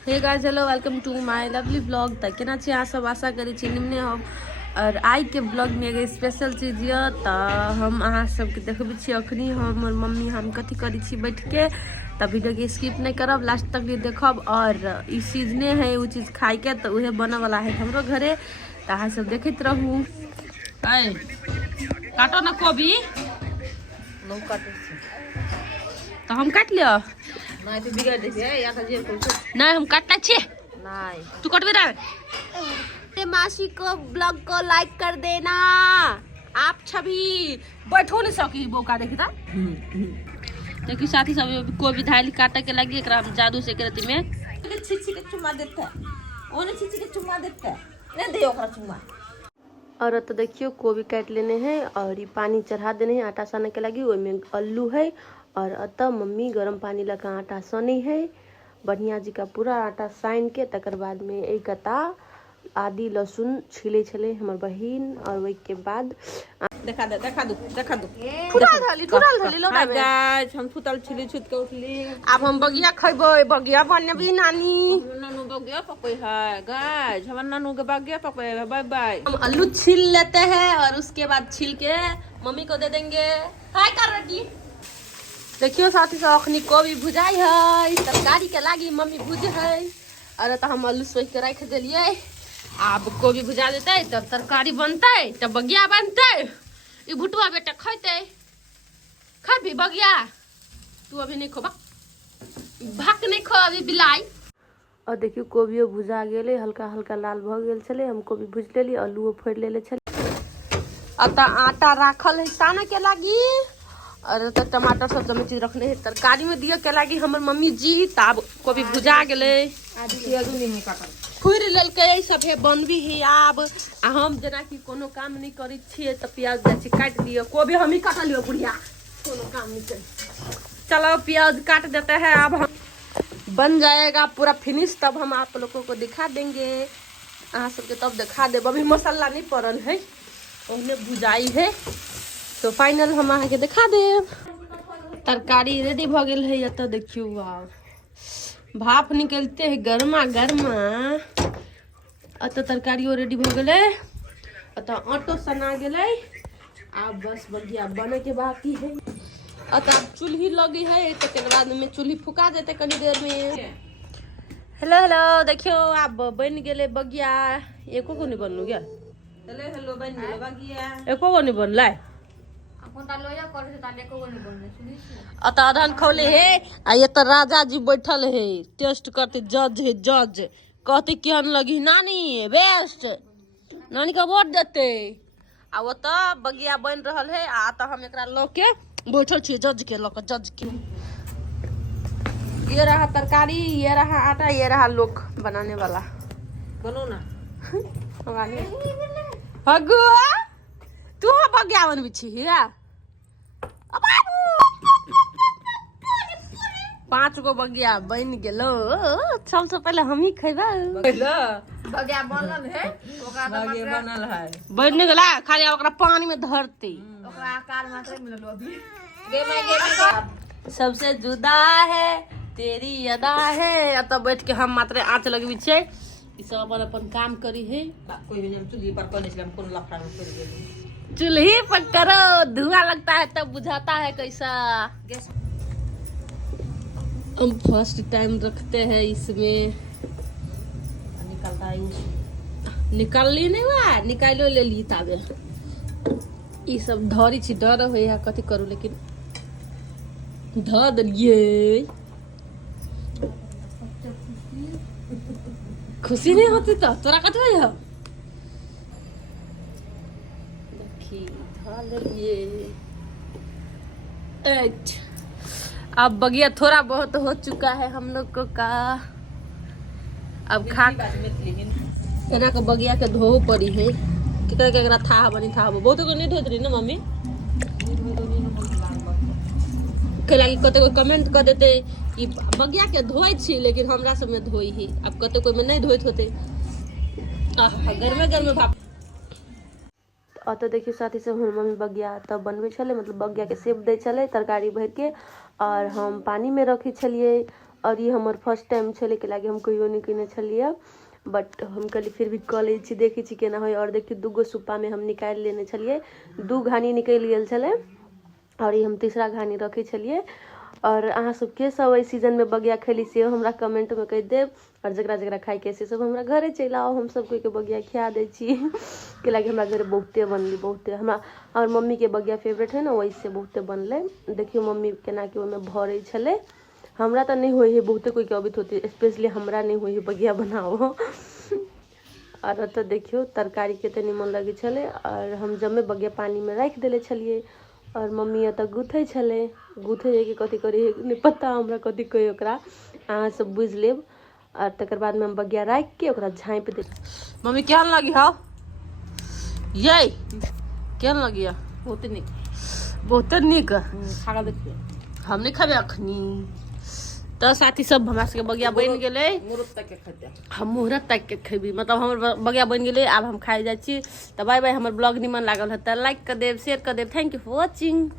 Hey guys hello welcome to my lovely blog. तऽ केना छी अहाँ सब, आशा करै छी निम्ने हम। और आई के ब्लॉग में एगो स्पेशल चीज ये तऽ हम अहाँ सबके देखबै छी अखनी हमर मम्मी हम कथी करै छी बैठ के। तऽ वीडियो के स्किप नहीं करब, लास्ट तक भी देखब। और ई सीजने है वो चीज खाई के, तो उहे बने वाला है हमरो घरे। तऽ अहाँ सब देखते रहू। काटो ना कोबी, तो हम काट लियो। नहीं तो बिगड़ देखे या तो जे कुछ नहीं हम काटना चाहिए, नहीं तू कटवे रहा है। मासी को ब्लॉग को लाइक कर देना। आप छवि बैठो नहीं सकी बोका देखता। देखिए साथी सब कोई भी धाइल काटे के लगी एकरा जादू से करती में छिछी के चुम्मा देता है ओने छिछी के चुम्मा देता है ले दे ओकरा चुम्मा। और तो देखियो कोबी काट लेने हैं और ये पानी चढ़ा देने हैं आटा साने के लगी। में आलू है और अतः मम्मी गर्म पानी लगा आटा सानी है बढ़िया जी का पूरा आटा सान के। तकर बाद में एक कता आदि लहसुन छिले छले हमर बहिन। और वही के बाद देखा दे फुटल धली लो हां गाइस हम फुटल छिली छुट के उठली। अब हम बगिया खइबे, बगिया बनबी नानी। नानू बगिया पकोई है गाइस, हम नानू के बगिया पकोई है। Bye bye. हम आलू छील लेते हैं और उसके बाद छील के मम्मी को दे देंगे। हाय कर रही देखियो साथी सब अखनी कोबी भुजाई है, तरकारी के लागी मम्मी भुज है। और तो हम आलू सोच के रख दिलिए। अब कोबी भुजा देते तब तरकारी बनते तब बगिया बनते। ई भुटुआ बेटा खैते खाबी बगिया, तू अभी नहीं खो भाग नहीं खो अभी बिलाई। और देखियो कोबियो भुजा गेले, हल्का हल्का लाल भ गेल छले। हम कोबी भुज लेली, आलूओ फोड़ लेले छले। अतः आटा राखल है साने के लागी। और तो टमाटर सब जमे चीज रखने है तरकारी में दिए के लागी हमर मम्मी जी। तब कोबी भुजा गेले, आदि प्याज नहीं काटल खुर ललके सब है बनबी ही। आब हम जना की कोनो काम नहीं करी छिए त प्याज जाची काट लियो, कोबी हम ही काट लियो बुढ़िया, कोनो काम नहीं करी। चलो प्याज काट देते हैं। अब हम बन जाएगा पूरा फिनिश तब हम आप लोगों को दिखा देंगे। अहाँ सबके तब दिखा देब। अभी मसाला नहीं पड़ल है, उन्हें भुजाई है तो फाइनल हम अहाँ के दिखा देब। तरकारी रेडी भ गेल है। तो देखियो वाह भाप निकलते है गर्मा गर्मा। अतः तरकारियों रेडी भ गेले, अतः आटो सना गेले। अब बस बढ़िया बने के बाकी है। अतः चूल्ही लगी है तो बाद में चूल्ही फुका देते कनी देर में। हेलो हेलो देखियो अब बन गेले बगिया। एको को नहीं बनलू क्या? हेलो हेलो बन गेल बगिया, एको को नहीं बनला। अतः अधन खोले है आ ये तो राजा जी बैठल है टेस्ट करते। जज है जज, कहते केहन लगी नानी बेस्ट, नानी का वोट देते। आ वो तो बगिया बन रहल है। आ तो हम एकरा लो के बैठल छी जज के लोग जज के। ये रहा तरकारी, ये रहा आटा, ये रहा लोग बनाने वाला। बनो ना भगुआ तू बगिया बनबी छी हीरा। 5 गो बगिया बन गेलो। सबसे पहले हम ही खेबा। बगिया बनल है, ओकरा बगिया बनल है बन गेला, खाली ओकरा पानी में धरती। ओकरा आकार मात्र मिलल अभी। गे मैं सबसे जुदा है तेरी अदा है। अतः बैठ के हम मात्र आँच लगबी छे। ई सब अपन अपन काम करी है। कोई भी हम चुल्ही पर करने से हम कोन लफड़ा में कर गेली। चूल्ही पर करो, धुआं लगता है तब बुझाता है कैसा। गैस हम फर्स्ट टाइम रखते हैं इसमें। निकलता है निकाली नहीं हुआ, निकालो ले ली ताबे। ई सब धरी छी, डर हो या कथी करू, लेकिन ध दिए। खुशी नहीं होती तो तोरा कथी हो? देखी ध लिए। अब बगिया थोड़ा बहुत हो चुका है हम लोग को का। अब खा केना के बगिया के धो पड़ी है। केकरा केकरा था बनी था बहुत को नहीं धोत रही ना मम्मी। केला की कते कोई कमेंट कर देते कि बगिया के धोई छी लेकिन हमरा सब में धोई ही। अब कते कोई में नहीं धोइत होते। घर में भाप। तो देखियो साथी सब हमर मम्मी बगिया तब बनबे छले, मतलब बगिया के सेब दे छले तरकारी भर के। और हम पानी में रखी छलिए और ये हमार फर्स्ट टाइम छले के लागे हम कहियो नहीं किने छलिए बट हम कहली फिर भी कऽ लै छी देखै छी केना होय। और देखिए दूगो सुप्पा में हम निकालि लेने छलिए, 2 घानी निकलि गेल छलै और ये हम तीसरा घानी रखे छलिए। और अहाँ सब के सब एहि सीजन में बगिया खैली से हमरा कमेंट में कह देब और जकरा जकरा खाई के से सब हमरा घरे चलि आओ, हम सब कोई के बगिया खिया दै छी के लागे हमरा घरे बहुते बनली बहुते। हमरा और मम्मी के बगिया फेवरेट है ना, वैसे बहुते बनले। देखियो मम्मी केना के ओमे भरे छले, हमरा तो नहीं होई है, बहुते कोई के अबित होती, स्पेशली हमरा नहीं होई है बगिया बनाओ। और तो देखियो तरकारी के तनी मन लगे छले और हम जमे बगिया पानी में रख देले छलिए और मम्मी एत गुथे छले, गुथे के कथी करे नहीं पता हमरा कथी कहे ओकरा, अहाँ सब बुझ लेब। और तकर बाद में हम बगिया रख के ओकरा झाँप दे। मम्मी क्या लगी हा ये क्या लगी है बहुत निक बहुत निक खा देखिए हम नहीं खाबे अखनी। तो साथी सब हमरा सबके बगिया बन गेले, मुहूर्त तक के खैते हम मुहूर्त तक के खेबी, मतलब हमर बगिया बन गेले, आब हम खाए जाइ छी। तो बाय बाय। हमर ब्लॉग निमन लागल है तो लाइक कर देब, शेयर कर देब। Thank you for watching.